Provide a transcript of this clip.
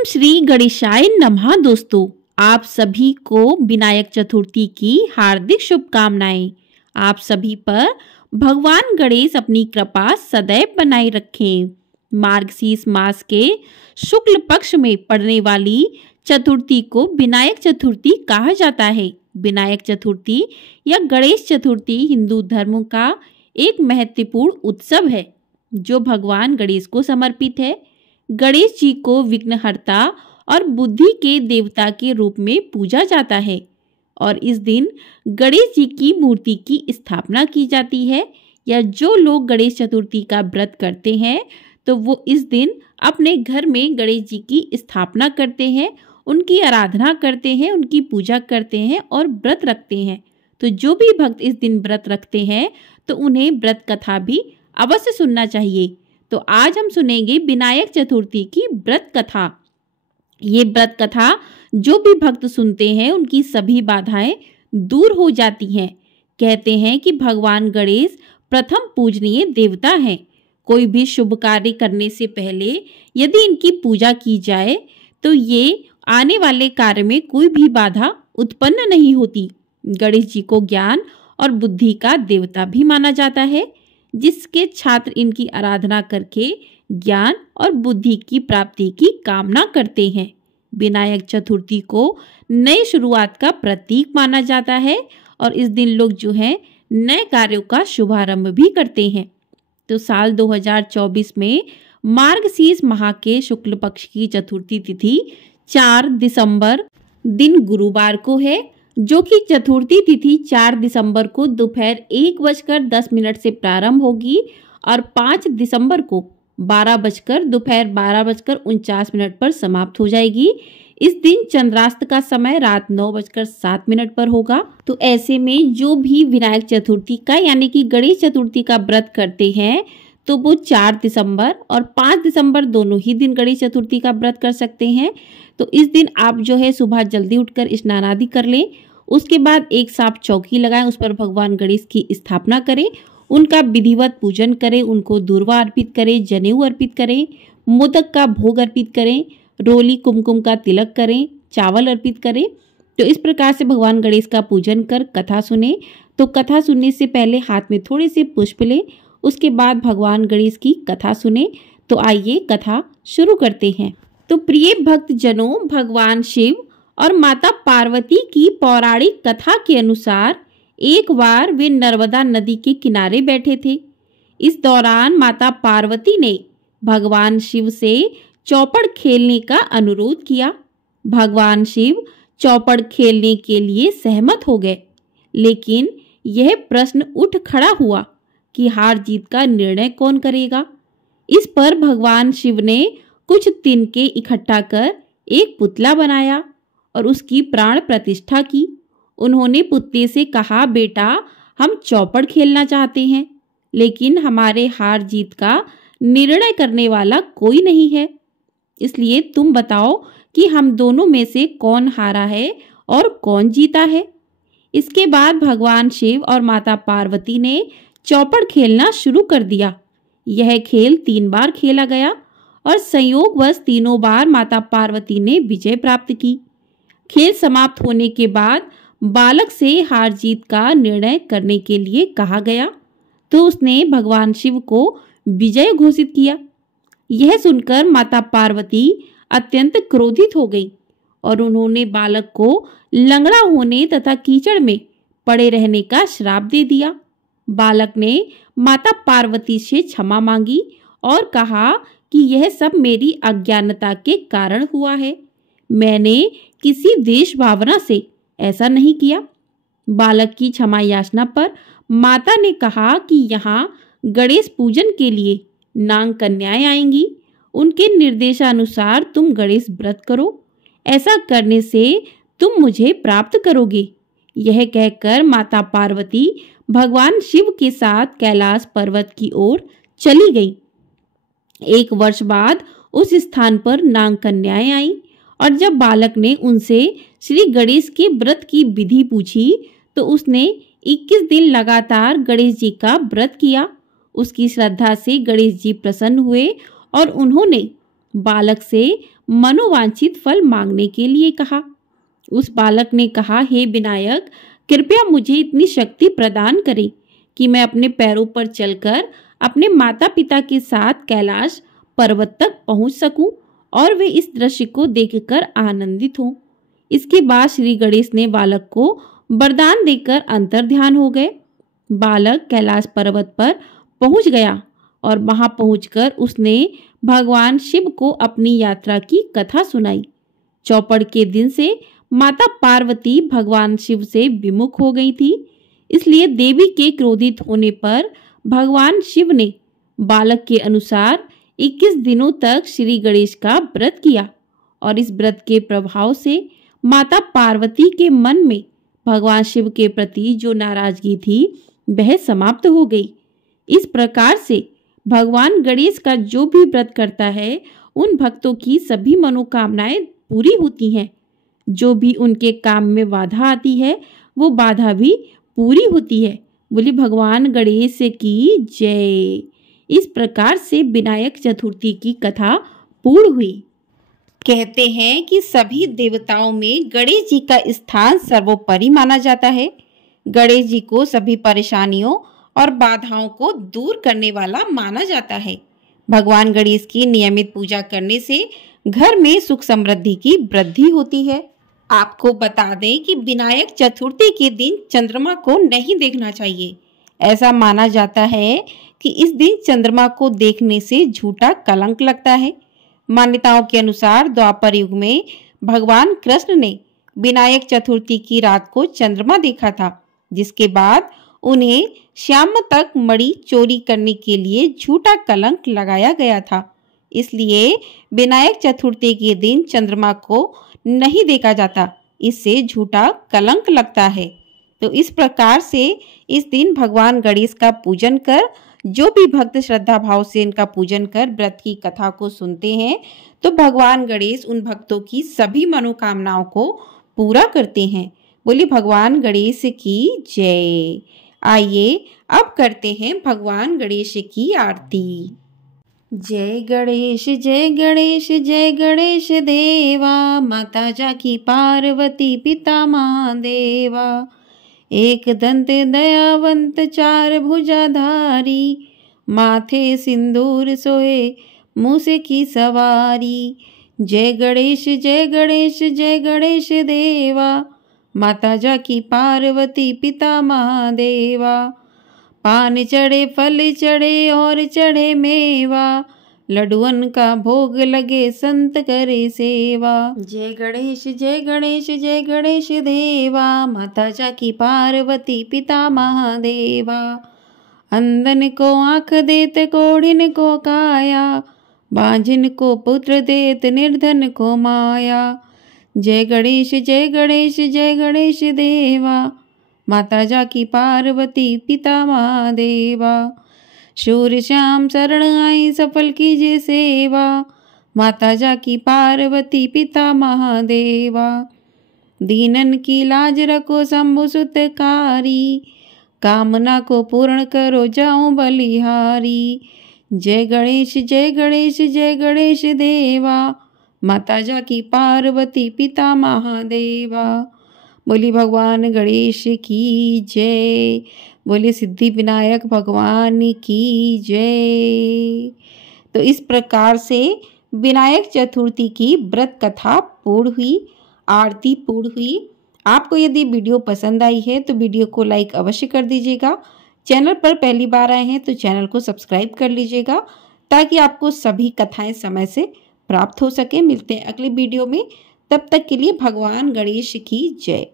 ओम श्री गणेशाय नमः। दोस्तों, आप सभी को विनायक चतुर्थी की हार्दिक शुभकामनाएं। आप सभी पर भगवान गणेश अपनी कृपा सदैव बनाए रखें। मार्गशीर्ष मास के शुक्ल पक्ष में पड़ने वाली चतुर्थी को विनायक चतुर्थी कहा जाता है। विनायक चतुर्थी या गणेश चतुर्थी हिंदू धर्म का एक महत्वपूर्ण उत्सव है जो भगवान गणेश को समर्पित है। गणेश जी को विघ्नहर्ता और बुद्धि के देवता के रूप में पूजा जाता है और इस दिन गणेश जी की मूर्ति की स्थापना की जाती है। या जो लोग गणेश चतुर्थी का व्रत करते हैं तो वो इस दिन अपने घर में गणेश जी की स्थापना करते हैं, उनकी आराधना करते हैं, उनकी पूजा करते हैं और व्रत रखते हैं। तो जो भी भक्त इस दिन व्रत रखते हैं तो उन्हें व्रत कथा भी अवश्य सुनना चाहिए। तो आज हम सुनेंगे विनायक चतुर्थी की व्रत कथा। ये व्रत कथा जो भी भक्त सुनते हैं उनकी सभी बाधाएं दूर हो जाती हैं। कहते हैं कि भगवान गणेश प्रथम पूजनीय देवता हैं। कोई भी शुभ कार्य करने से पहले यदि इनकी पूजा की जाए तो ये आने वाले कार्य में कोई भी बाधा उत्पन्न नहीं होती। गणेश जी को ज्ञान और बुद्धि का देवता भी माना जाता है, जिसके छात्र इनकी आराधना करके ज्ञान और बुद्धि की प्राप्ति की कामना करते हैं। विनायक चतुर्थी को नई शुरुआत का प्रतीक माना जाता है और इस दिन लोग जो है नए कार्यों का शुभारंभ भी करते हैं। तो साल 2024 में मार्गशीर्ष माह के शुक्ल पक्ष की चतुर्थी तिथि 4 दिसंबर दिन गुरुवार को है, जो कि चतुर्थी तिथि 4 दिसंबर को दोपहर 1:10 से प्रारंभ होगी और 5 दिसंबर को दोपहर 12:49 पर समाप्त हो जाएगी। इस दिन चंद्रास्त का समय रात 9:07 पर होगा। तो ऐसे में जो भी विनायक चतुर्थी का यानी कि गणेश चतुर्थी का व्रत करते हैं तो वो 4 दिसंबर और 5 दिसंबर दोनों ही दिन गणेश चतुर्थी का व्रत कर सकते हैं। तो इस दिन आप जो है सुबह जल्दी उठकर स्नान आदि कर लें। उसके बाद एक साफ चौकी लगाएं, उस पर भगवान गणेश की स्थापना करें, उनका विधिवत पूजन करें, उनको दूर्वा अर्पित करें, जनेऊ अर्पित करें, मोदक का भोग अर्पित करें, रोली कुमकुम का तिलक करें, चावल अर्पित करें। तो इस प्रकार से भगवान गणेश का पूजन कर कथा सुने। तो कथा सुनने से पहले हाथ में थोड़े से पुष्प लें, उसके बाद भगवान गणेश की कथा सुने। तो आइए कथा शुरू करते हैं। तो प्रिय भक्त जनों, भगवान शिव और माता पार्वती की पौराणिक कथा के अनुसार एक बार वे नर्मदा नदी के किनारे बैठे थे। इस दौरान माता पार्वती ने भगवान शिव से चौपड़ खेलने का अनुरोध किया। भगवान शिव चौपड़ खेलने के लिए सहमत हो गए, लेकिन यह प्रश्न उठ खड़ा हुआ कि हार जीत का निर्णय कौन करेगा। इस पर भगवान शिव ने कुछ तिनके इकट्ठा कर एक पुतला बनाया और उसकी प्राण प्रतिष्ठा की। उन्होंने पुतले से कहा, बेटा, हम चौपड़ खेलना चाहते हैं, लेकिन हमारे हार जीत का निर्णय करने वाला कोई नहीं है, इसलिए तुम बताओ कि हम दोनों में से कौन हारा है और कौन जीता है। इसके बाद भगवान शिव और माता पार्वती ने चौपड़ खेलना शुरू कर दिया। यह खेल 3 बार खेला गया और संयोगवश तीनों बार माता पार्वती ने विजय प्राप्त की। खेल समाप्त होने के बाद बालक से हार जीत का निर्णय करने के लिए कहा गया, तो उसने भगवान शिव को विजय घोषित किया। यह सुनकर माता पार्वती अत्यंत क्रोधित हो गई और उन्होंने बालक को लंगड़ा होने तथा कीचड़ में पड़े रहने का श्राप दे दिया। बालक ने माता पार्वती से क्षमा मांगी और कहा कि यह सब मेरी अज्ञानता के कारण हुआ है, मैंने किसी देश भावना से ऐसा नहीं किया। बालक की क्षमा याचना पर माता ने कहा कि यहाँ गणेश पूजन के लिए नाग कन्याएं आएंगी, उनके निर्देशानुसार तुम गणेश व्रत करो, ऐसा करने से तुम मुझे प्राप्त करोगे। यह कहकर माता पार्वती भगवान शिव के साथ कैलाश पर्वत की ओर चली गई। 1 वर्ष बाद उस स्थान पर नाग कन्याएं आईं और जब बालक ने उनसे श्री गणेश के व्रत की विधि पूछी तो उसने 21 दिन लगातार गणेश जी का व्रत किया। उसकी श्रद्धा से गणेश जी प्रसन्न हुए और उन्होंने बालक से मनोवांछित फल मांगने के लिए कहा। उस बालक ने कहा, हे विनायक, कृपया मुझे इतनी शक्ति प्रदान करें कि मैं अपने पैरों पर चलकर अपने माता पिता के साथ कैलाश पर्वत तक पहुंच सकूं और वे इस दृश्य को देखकर आनंदित हों। इसके बाद श्री गणेश ने बालक को वरदान देकर अंतर्ध्यान हो गए। बालक कैलाश पर्वत पर पहुंच गया और वहां पहुंचकर उसने भगवान शिव को अपनी यात्रा की कथा सुनाई। चौपड़ के दिन से माता पार्वती भगवान शिव से विमुख हो गई थी, इसलिए देवी के क्रोधित होने पर भगवान शिव ने बालक के अनुसार 21 दिनों तक श्री गणेश का व्रत किया और इस व्रत के प्रभाव से माता पार्वती के मन में भगवान शिव के प्रति जो नाराजगी थी वह समाप्त हो गई। इस प्रकार से भगवान गणेश का जो भी व्रत करता है उन भक्तों की सभी मनोकामनाएं पूरी होती हैं। जो भी उनके काम में बाधा आती है वो बाधा भी पूरी होती है। बोली भगवान गणेश की जय। इस प्रकार से विनायक चतुर्थी की कथा पूर्ण हुई। कहते हैं कि सभी देवताओं में गणेश जी का स्थान सर्वोपरि माना जाता है। गणेश जी को सभी परेशानियों और बाधाओं को दूर करने वाला माना जाता है। भगवान गणेश की नियमित पूजा करने से घर में सुख समृद्धि की वृद्धि होती है। आपको बता दें कि विनायक चतुर्थी के दिन चंद्रमा को नहीं देखना चाहिए। ऐसा माना जाता है कि इस दिन चंद्रमा को देखने से झूठा कलंक लगता है। मान्यताओं के अनुसार द्वापर युग में भगवान कृष्ण ने विनायक चतुर्थी की रात को चंद्रमा देखा था, जिसके बाद उन्हें शाम तक मणि चोरी करने के लिए झूठा कलंक लगाया गया था। इसलिए विनायक चतुर्थी के दिन चंद्रमा को नहीं देखा जाता, इससे झूठा कलंक लगता है। तो इस प्रकार से इस दिन भगवान गणेश का पूजन कर जो भी भक्त श्रद्धा भाव से इनका पूजन कर व्रत की कथा को सुनते हैं तो भगवान गणेश उन भक्तों की सभी मनोकामनाओं को पूरा करते हैं। बोली भगवान गणेश की जय। आइए अब करते हैं भगवान गणेश की आरती। जय गणेश जय गणेश जय गणेश देवा, माता जाकी पार्वती पिता महादेवा। एक दंत दयावंत चार भुजाधारी, माथे सिंदूर सोहे मूस की सवारी। जय गणेश जय गणेश जय गणेश देवा, माता जाकी पार्वती पिता महादेवा। पान चढ़े फल चढ़े और चढ़े मेवा, लड्डुअन का भोग लगे संत करे सेवा। जय गणेश जय गणेश जय गणेश देवा, माता जाकी पार्वती पिता महादेवा। अंधन को आँख देत कोढ़िन को काया, बांझिन को पुत्र देत निर्धन को माया। जय गणेश जय गणेश जय गणेश देवा, माता जाकी पार्वती पिता महादेवा। शूर श्याम शरण आई सफल कीजिए सेवा, माता जाकी पार्वती पिता महादेवा। दीनन की लाज रखो शंभु सुतकारी, कामना को पूर्ण करो जाऊं बलिहारी। जय गणेश जय गणेश जय गणेश देवा, माता जाकी पार्वती पिता महादेवा। बोली भगवान गणेश की जय। बोले सिद्धि विनायक भगवान की जय। तो इस प्रकार से विनायक चतुर्थी की व्रत कथा पूर्ण हुई, आरती पूर्ण हुई। आपको यदि वीडियो पसंद आई है तो वीडियो को लाइक अवश्य कर दीजिएगा। चैनल पर पहली बार आए हैं तो चैनल को सब्सक्राइब कर लीजिएगा ताकि आपको सभी कथाएं समय से प्राप्त हो सके। मिलते हैं अगले वीडियो में, तब तक के लिए भगवान गणेश की जय।